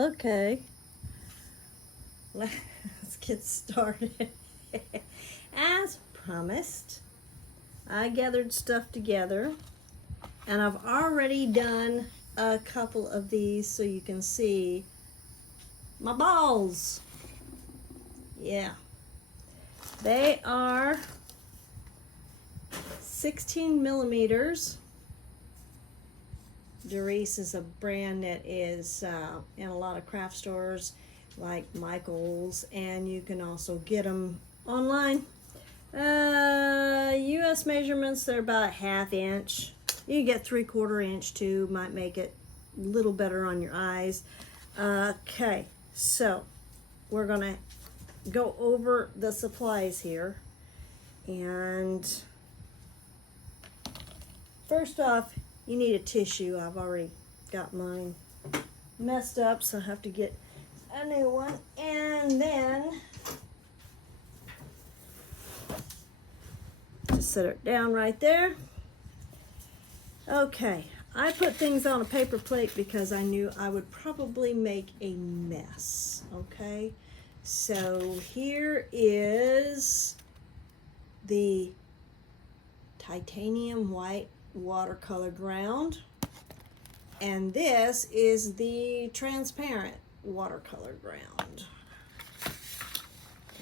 Okay, let's get started. As promised, I gathered stuff together and I've already done a couple of these so you can see my balls. Yeah, they are 16 millimeters. Doris is a brand that is in a lot of craft stores like Michael's, and you can also get them online. US measurements, they're about a ½ inch. You can get 3/4 inch too, might make it a little better on your eyes. Okay, so we're gonna go over the supplies here. And first off, you need a tissue. I've already got mine messed up, so I have to get a new one. And then just set it down right there. Okay, I put things on a paper plate because I knew I would probably make a mess. Okay, so here is the titanium white watercolor ground, and this is the transparent watercolor ground.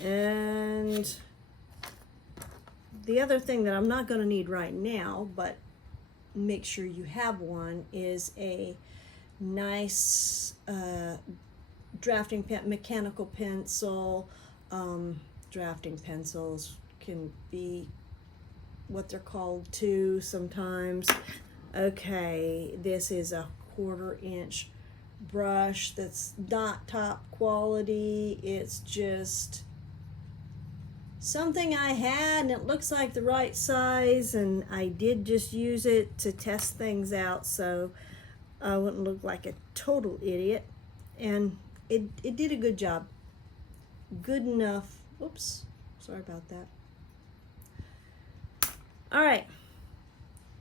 And the other thing that I'm not going to need right now, but make sure you have one, is a nice drafting pen, mechanical pencil. Drafting pencils can be what they're called too sometimes. Okay, this is a 1/4 inch brush that's not top quality. It's just something I had and it looks like the right size, and I did just use it to test things out so I wouldn't look like a total idiot. And it did a good job. Good enough. Oops, sorry about that. All right,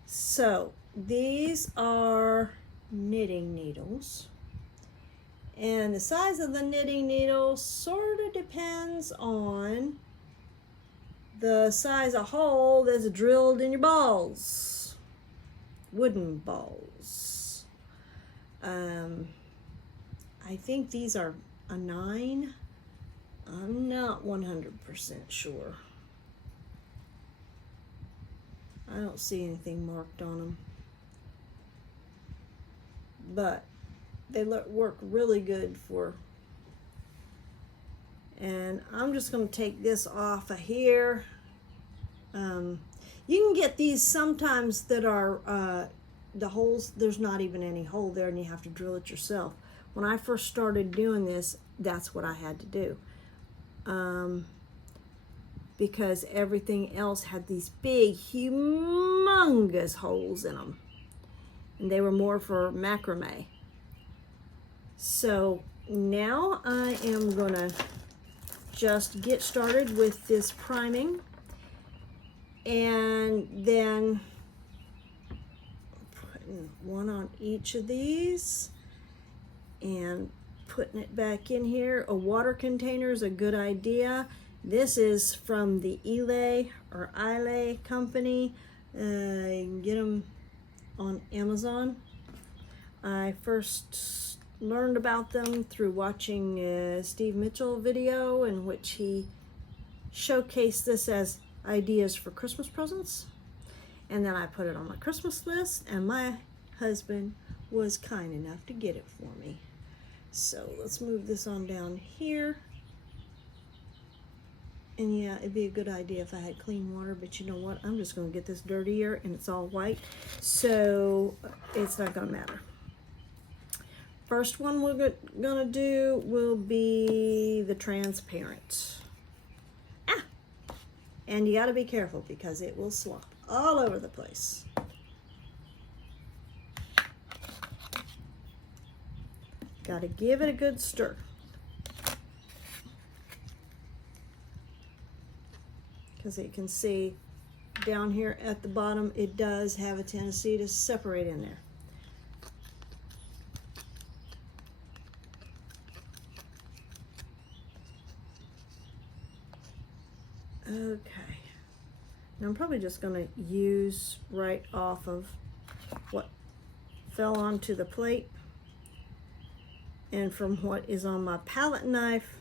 so these are knitting needles, and the size of the knitting needle sort of depends on the size of hole that's drilled in your balls, wooden balls. I think these are a 9. I'm not 100% sure. I don't see anything marked on them, but they work really good for. And I'm just going to take this off of here. You can get these sometimes that are the holes, there's not even any hole there and you have to drill it yourself. When I first started doing this, that's what I had to do. Because everything else had these big, humongous holes in them. And they were more for macrame. So now I am gonna just get started with this priming. And then putting one on each of these and putting it back in here. A water container is a good idea. This is from the Ile company. You can get them on Amazon. I first learned about them through watching a Steve Mitchell video in which he showcased this as ideas for Christmas presents. And then I put it on my Christmas list, and my husband was kind enough to get it for me. So let's move this on down here. And yeah, it'd be a good idea if I had clean water, but you know what? I'm just going to get this dirtier, and it's all white, so it's not going to matter. First one we're going to do will be the transparent. And you got to be careful because it will slop all over the place. Got to give it a good stir. Because you can see down here at the bottom, it does have a tendency to separate in there. Okay. Now I'm probably just going to use right off of what fell onto the plate and from what is on my palette knife.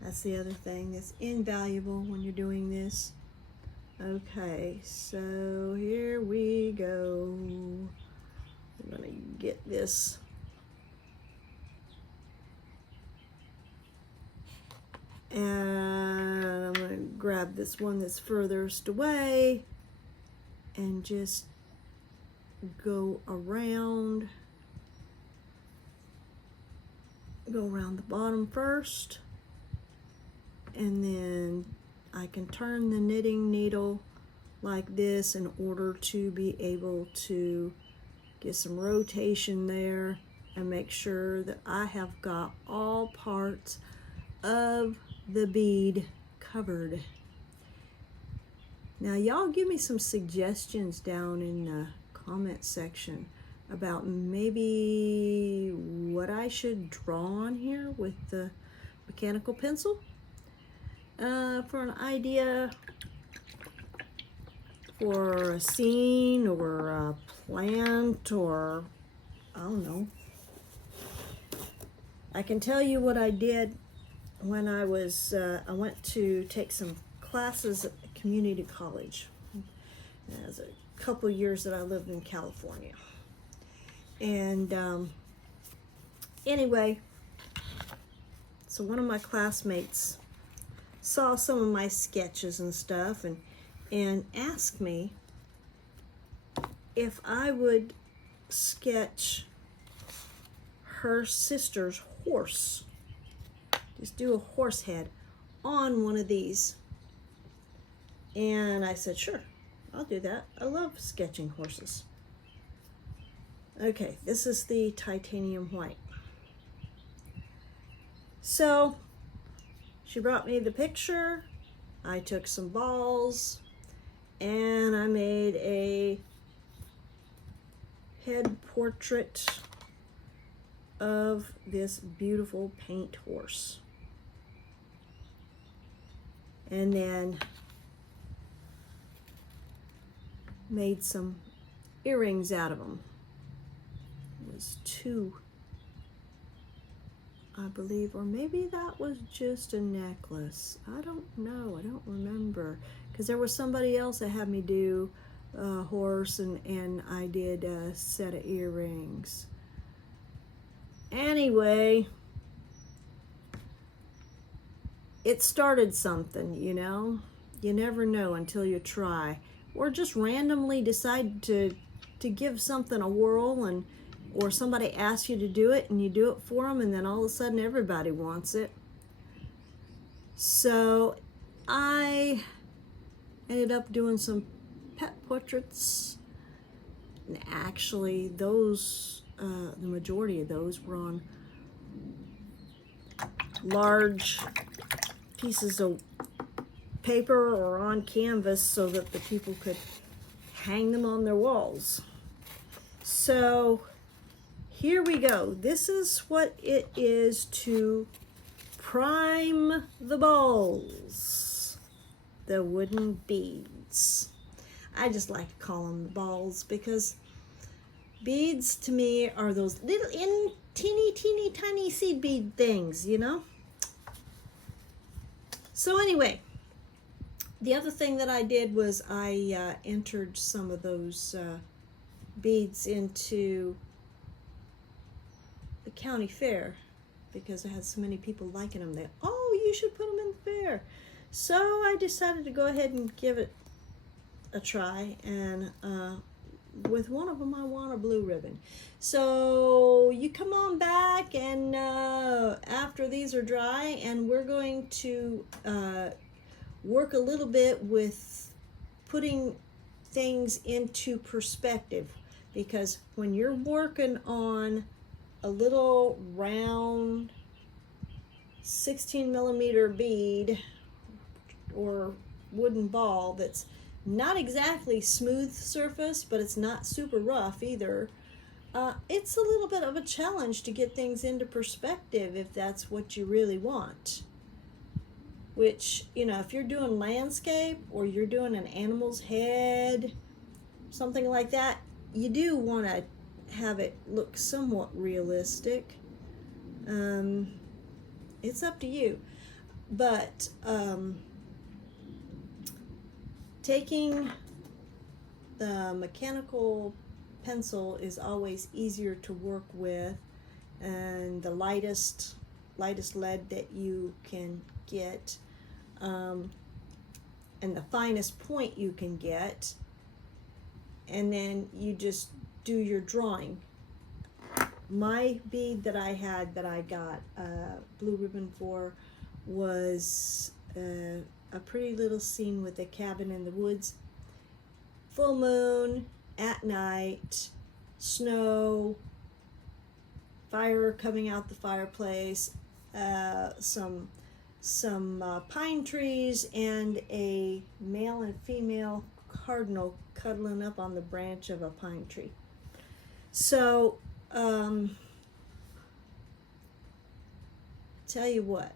That's the other thing that's invaluable when you're doing this. Okay, so here we go. I'm gonna get this and I'm gonna grab this one that's furthest away and just go around the bottom first, and then I can turn the knitting needle like this in order to be able to get some rotation there and make sure that I have got all parts of the bead covered. Now y'all give me some suggestions down in the comment section about maybe what I should draw on here with the mechanical pencil. For an idea for a scene or a plant, or I don't know. I can tell you what I did when I was, I went to take some classes at community college. It was a couple years that I lived in California. And anyway, so one of my classmates saw some of my sketches and stuff and asked me if I would sketch her sister's horse. Just do a horse head on one of these. And I said, sure, I'll do that. I love sketching horses. Okay, this is the titanium white. So she brought me the picture. I took some balls and I made a head portrait of this beautiful paint horse. And then made some earrings out of them. It was 2, I believe, or maybe that was just a necklace. I don't know, I don't remember, because there was somebody else that had me do a horse, and I did a set of earrings. Anyway, it started something, you know. You never know until you try, or just randomly decide to give something a whirl, or somebody asks you to do it and you do it for them, and then all of a sudden everybody wants it. So I ended up doing some pet portraits, and actually those, the majority of those were on large pieces of paper or on canvas so that the people could hang them on their walls. So here we go. This is what it is to prime the balls, the wooden beads. I just like to call them the balls because beads to me are those little teeny tiny seed bead things, you know? So anyway, the other thing that I did was I entered some of those beads into the county fair because I had so many people liking them. They, oh, you should put them in the fair. So I decided to go ahead and give it a try, and with one of them I want a blue ribbon. So you come on back and after these are dry, and we're going to work a little bit with putting things into perspective, because when you're working on a little round 16 millimeter bead or wooden ball that's not exactly smooth surface, but it's not super rough either, it's a little bit of a challenge to get things into perspective if that's what you really want. which, you know, if you're doing landscape or you're doing an animal's head, something like that, you do want to have it look somewhat realistic. It's up to you. But taking the mechanical pencil is always easier to work with, and the lightest lead that you can get, and the finest point you can get, and then you just do your drawing. My bead that I had, that I got blue ribbon for, was a pretty little scene with a cabin in the woods, full moon, at night, snow, fire coming out the fireplace, some pine trees, and a male and female cardinal cuddling up on the branch of a pine tree. So, tell you what,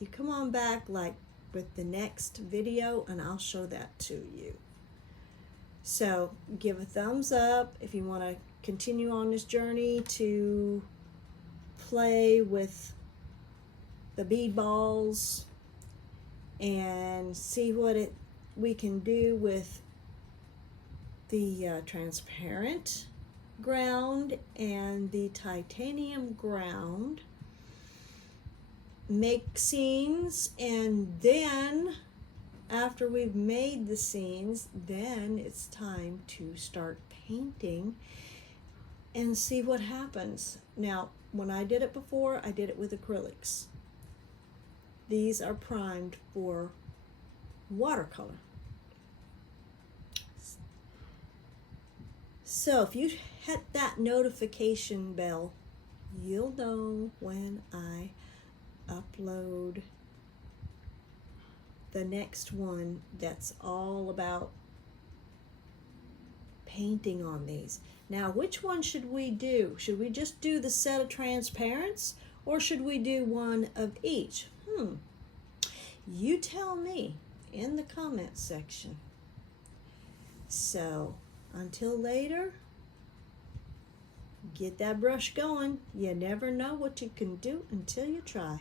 you come on back like with the next video and I'll show that to you. So give a thumbs up if you want to continue on this journey to play with the bead balls and see what we can do with the transparent ground and the titanium ground. Make scenes, and then after we've made the scenes, then it's time to start painting and see what happens. Now, when I did it before, I did it with acrylics. These are primed for watercolor. So if you hit that notification bell, you'll know when I upload the next one that's all about painting on these. Now, which one should we do? Should we just do the set of transparents, or should we do one of each? You tell me in the comment section. So until later, get that brush going. You never know what you can do until you try.